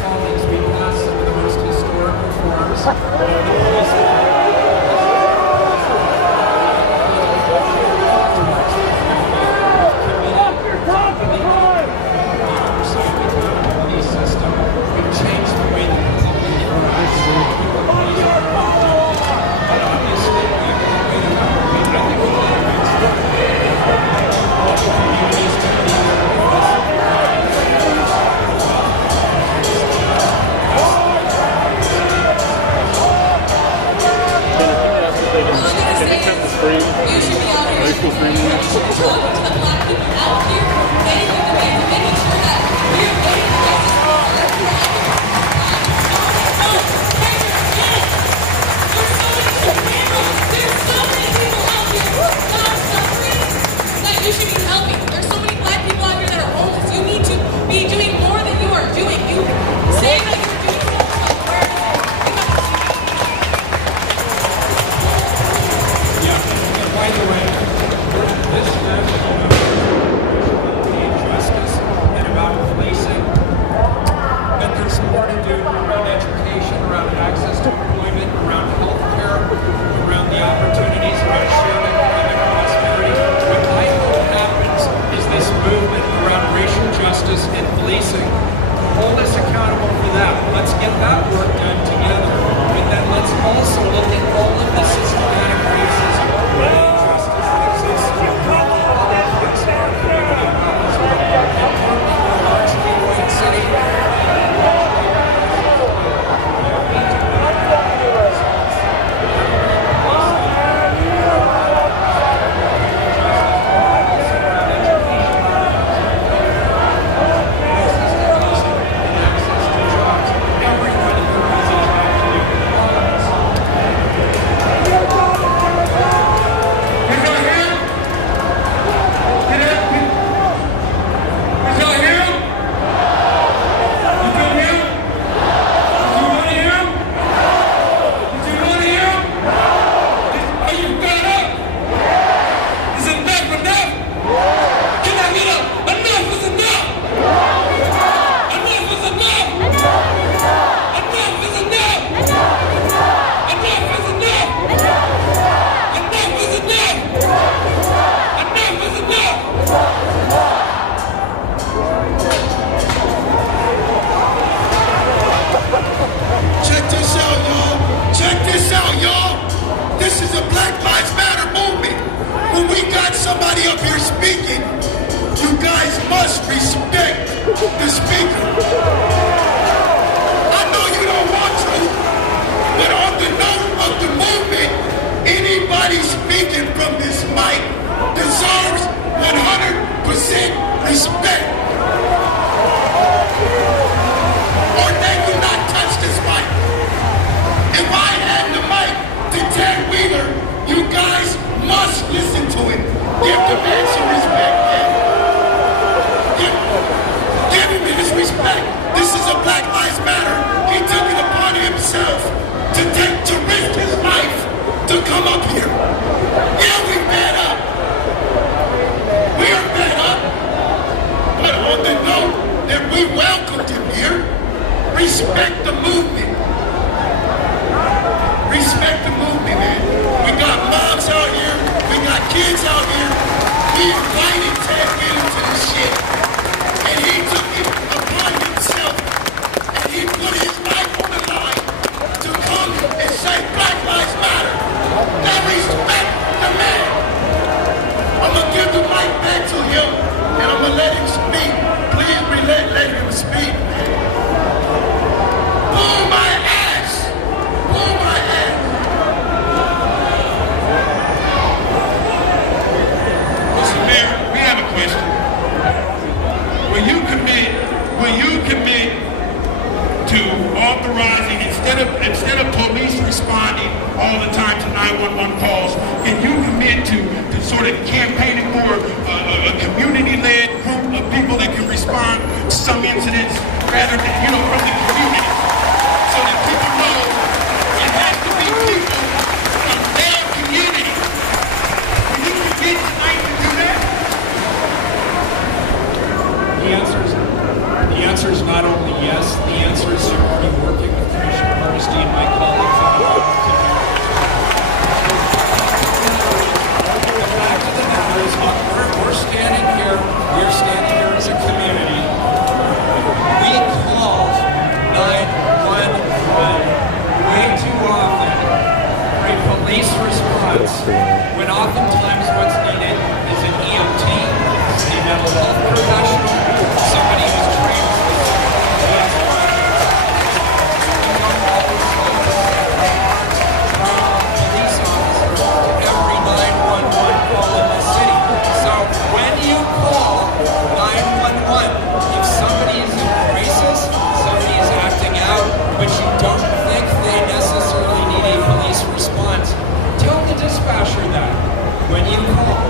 Colleagues, we passed some of the most historic reforms. The police system. We've changed the way that we interact. But obviously, we have to wait another way. I think we communities to be there with us. You should be out here. You should be talking to the black people out here. Getting the demands, making sure that we are getting the justice for our black people. There's so many people out here that are suffering that you should be helping. There's so many black people out here that are homeless. You need to be doing more than you are doing. You say that you're doing something, but where is it? By the way, this year is about justice and about policing. But there's more to do around education, around access to employment, around health care, around the opportunities, around shared economic prosperity. What I hope happens is this movement around racial justice and policing. Hold us accountable for that. Let's get that work done together. But then let's also look at all of the systematic racism and injustice that exists in all other parts of our community. And talking to a largely white city, somebody up here speaking, you guys must respect the speaker. I know you don't want to, but on the note of the movement, anybody speaking from this mic deserves 100% respect. Or they will not touch this mic. If I hand the mic to Ted Wheeler, you guys must listen to it. Give the man some respect, man. Give him his respect. This is a Black Lives Matter. He took it upon himself to risk his life to come up here. Yeah, we fed up. We are fed up. But on the note that we welcomed him here, respect the movement. Respect the movement, man. We got moms out here. We got kids out here. We invited Ted Wheeler to this shit. And he took it upon himself. And he put his life on the line to come and say Black Lives Matter. Now respect the man. I'm going to give the mic back to him. And I'm going to let him speak. Please let him speak, man. Pull my ass. Pull my ass. Mr. Mayor, we have a question. Will you commit to authorizing, instead of police responding all the time to 911 calls, can you commit to sort of campaigning for a community-led group of people that can respond to some incidents rather than, from the community, so that people know it has to be people from their community? Will you commit tonight to do that? The answer is not only yes, the answer is you're already working with Commissioner Hardesty and my colleagues on the fact of the matter is, we're standing here, as a community. We call 911 way too often for a police response when oftentimes what's needed is an EMT, a mental health professional, somebody who's trained police officer to every 911 call in the city. So when you call 911, if somebody is in crisis, somebody is acting out, but you don't think they necessarily need a police response, tell the dispatcher that when you call.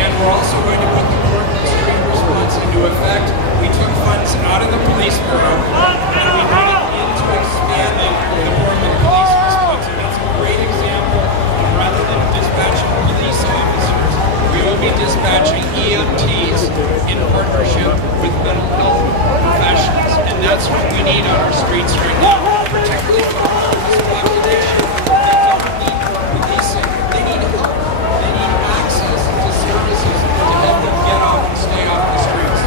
And we're also going to put the court district response into effect. We took funds out of the police bureau and we put it into expanding the Portland police response. And that's a great example of, rather than dispatching police officers, we will be dispatching EMTs in partnership with mental health professionals. And that's what we need on our streets right now, particularly for the homeless population. They don't need policing. They need help. They need access to services to help them get off and stay off the streets.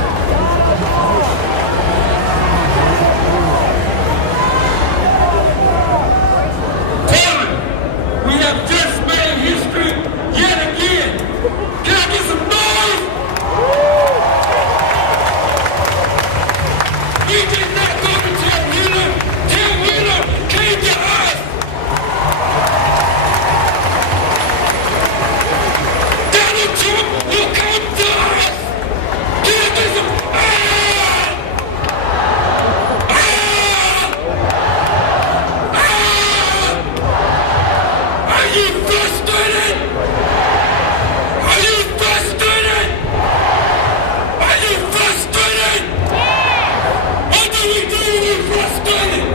We have just made history yet again. Can I get some noise? We did not go to Ted Wheeler. Ted Wheeler came to us. Donald Trump will come to us. Can I get some Are you frustrated? Are you frustrated? Are you frustrated? What do we do when we're frustrated?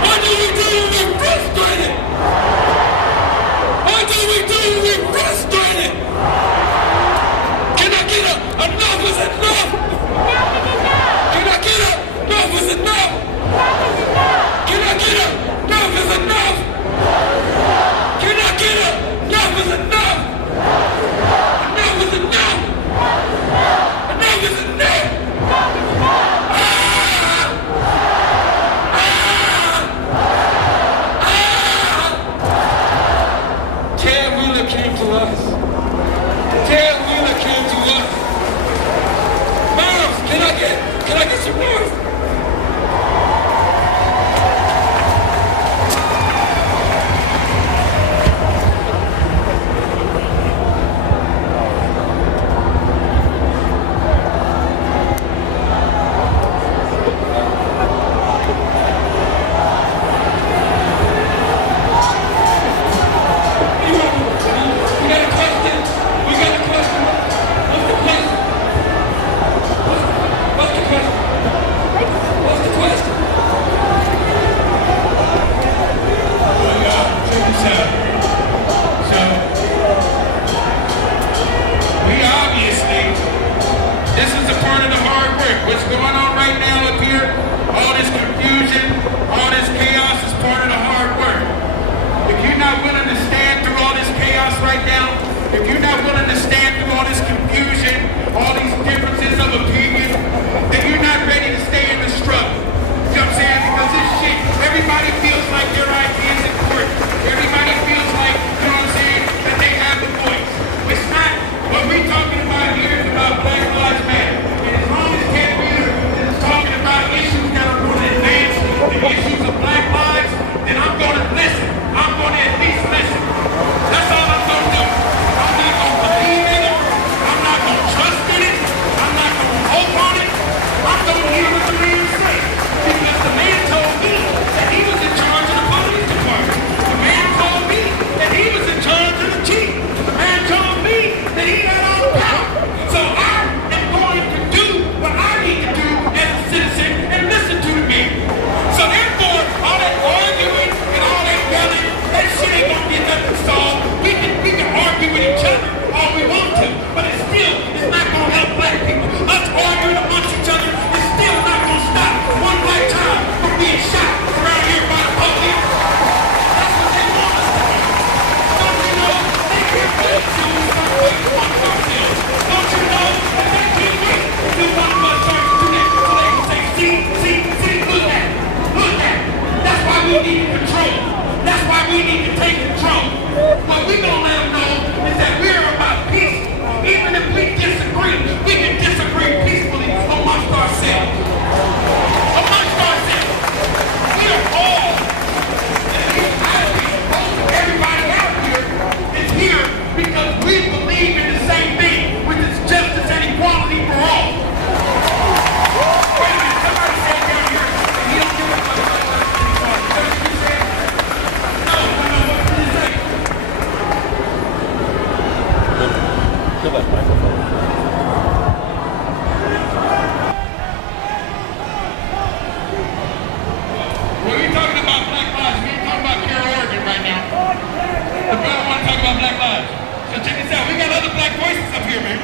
What do we do when we're frustrated? What do we do when we're frustrated? Can I get enough is enough? Can I get enough is enough? Can I get enough is enough? Can I get enough is enough? Enough is enough. Enough is enough. Ted Wheeler came to us. Ted Wheeler came to So check this out. We got other black voices up here, man.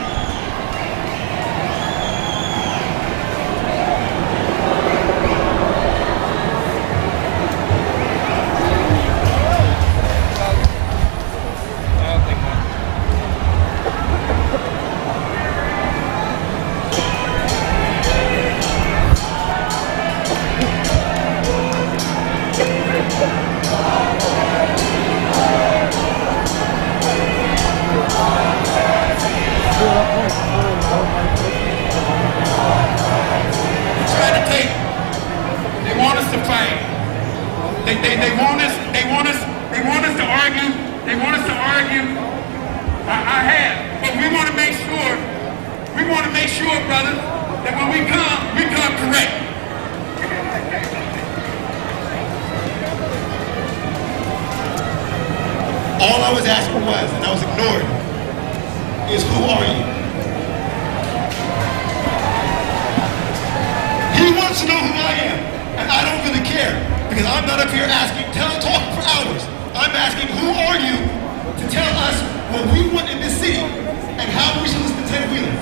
All I was asking was, and I was ignored, is who are you? He wants to know who I am, and I don't really care, because I'm not up here asking, talking for hours. I'm asking, who are you to tell us what we want in this city and how we should listen to Ted Wheeler?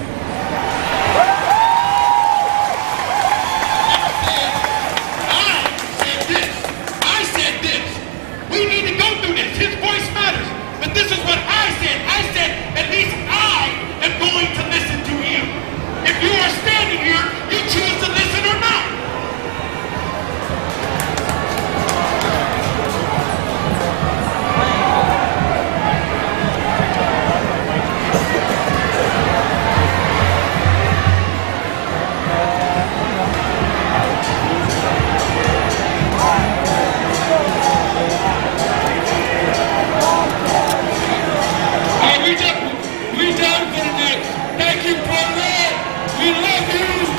I said this. We need to go through this. His voice matters. But this is what I said. I said, at least I am going to listen to him. If you are standing here, you choose to listen or not. We done for tonight. Thank you, Portland. We love you.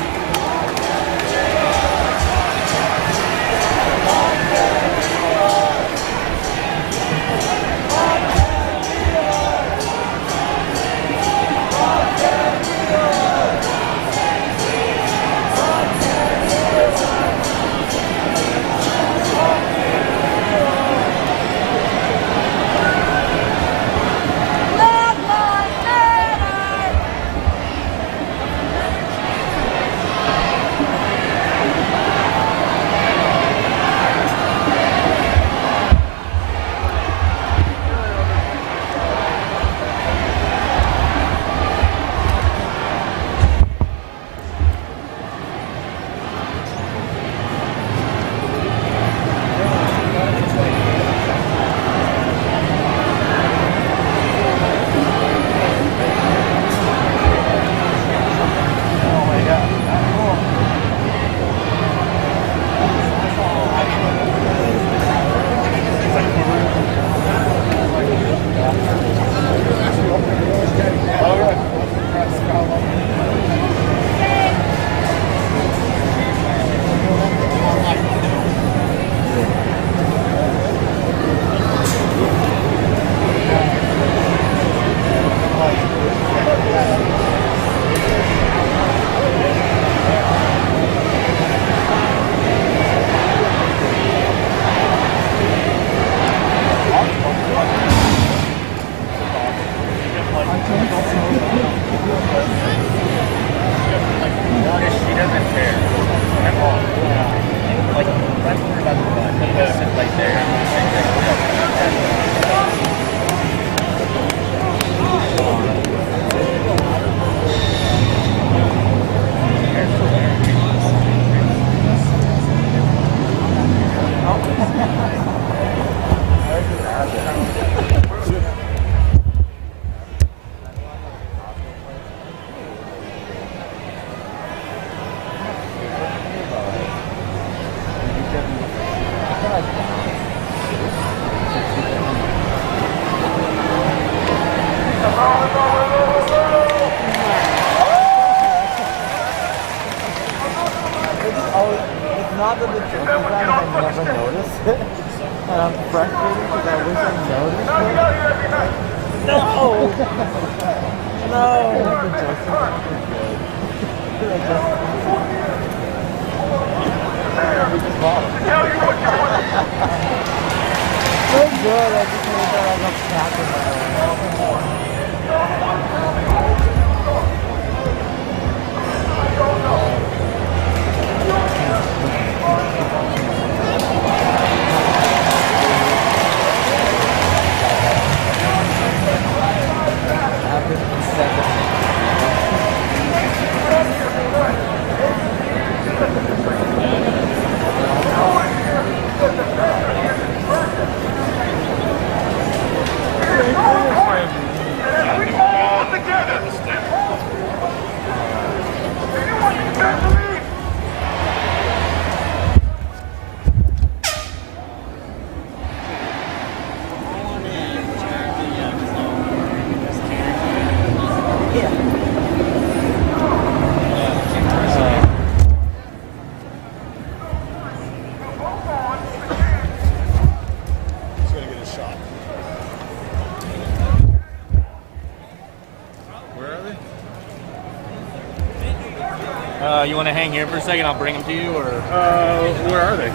Not that it's I never noticed it. And I'm frustrated because I wish I noticed it. No! No! The Justice is good. So good, I just made that as a cat in my You want to hang here for a second? I'll bring them to you, or? Where are they?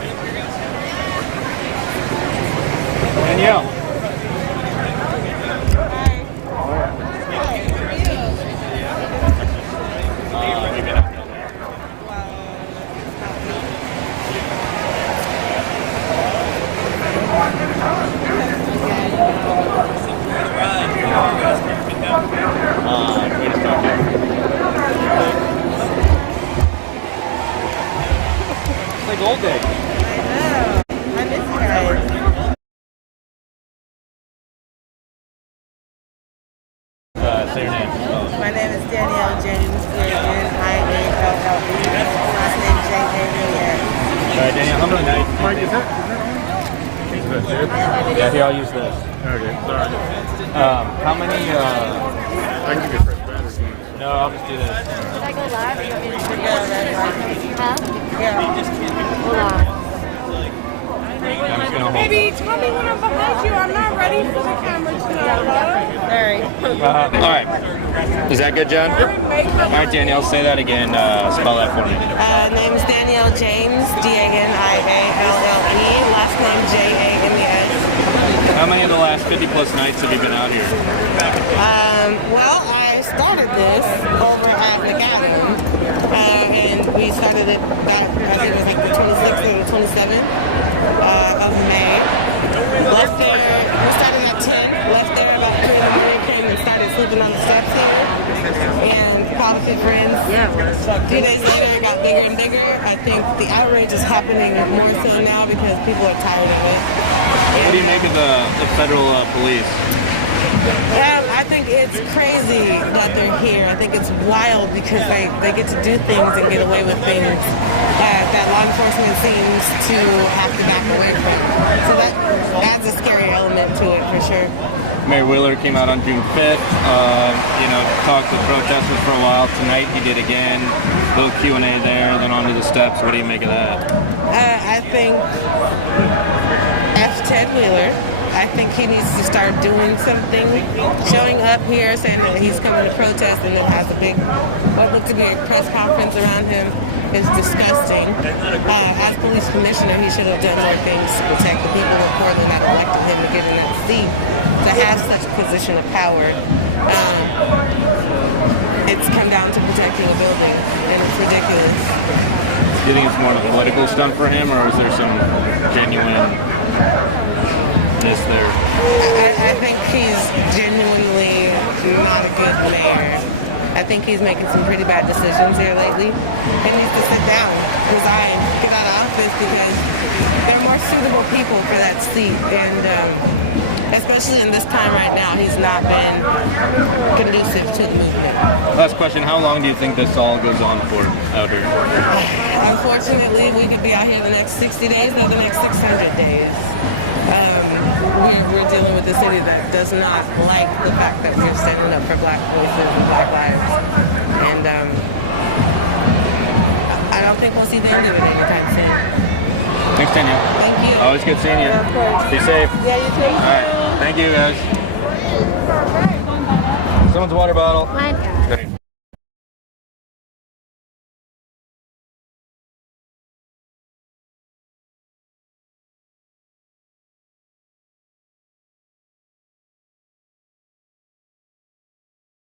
Danielle. It's like old days. I miss you guys. Say your name. My name is Danielle James, D-A-N-I-A-L-L-E. Last name J-A-M-S. Alright, Danielle, how many nights? Mike, is that? Yeah, here, I'll use this. Okay, sorry. How many, I can give you a fresh battery. No, I'll just do this. Should I go live or you want me to do this? Huh? Yeah. Hold on. Baby, tell me when I'm behind you. I'm not ready for the camera tonight, Alright. Is that good, John? Alright, Danielle, say that again. Spell that for me. Name is Danielle James, D-A-N-I-A-L-L-E. Last name J-A-M-E-S. How many of the last 50 plus nights have you been out here? Well, I started this over at McAdam. And we started it back, I think it was like the 26th or the 27th of May. Left there, we started at 10, left there about 3 in the morning, came and started sleeping on the steps here. And called a few friends. 2 days later, it got bigger and bigger. I think the outrage is happening more so now because people are tired of it. What do you make of the federal police? I think it's crazy that they're here. I think it's wild because they get to do things and get away with things that law enforcement seems to have to back away from. So that adds a scary element to it for sure. Mayor Wheeler came out on June 5th, talked with protesters for a while. Tonight he did again. Little Q&A there, then onto the steps. What do you make of that? I think F. Ted Wheeler. I think he needs to start doing something, showing up here, saying that he's coming to protest and then has a big, what looked to be a press conference around him is disgusting. As police commissioner, he should have done more things to protect the people of Portland that elected him to get in that seat, to have such a position of power. It's come down to protecting a building, and it's ridiculous. Do you think it's more of a political stunt for him, or is there some genuine there? I think he's genuinely not a good mayor. I think he's making some pretty bad decisions here lately. He needs to sit down, resign, get out of office because there are more suitable people for that seat. And especially in this time right now, he's not been conducive to the movement. Last question, how long do you think this all goes on for out here? Unfortunately, we could be out here the next 60 days or the next 600 days. We're dealing with a city that does not like the fact that we're standing up for black voices and black lives. And I don't think we'll see the end of it anytime soon. Thanks, Danielle. Thank you. Always good seeing you. Yeah, of course. Be safe. Yeah, you too. All right. Thank you, guys. Someone's water bottle. Mine.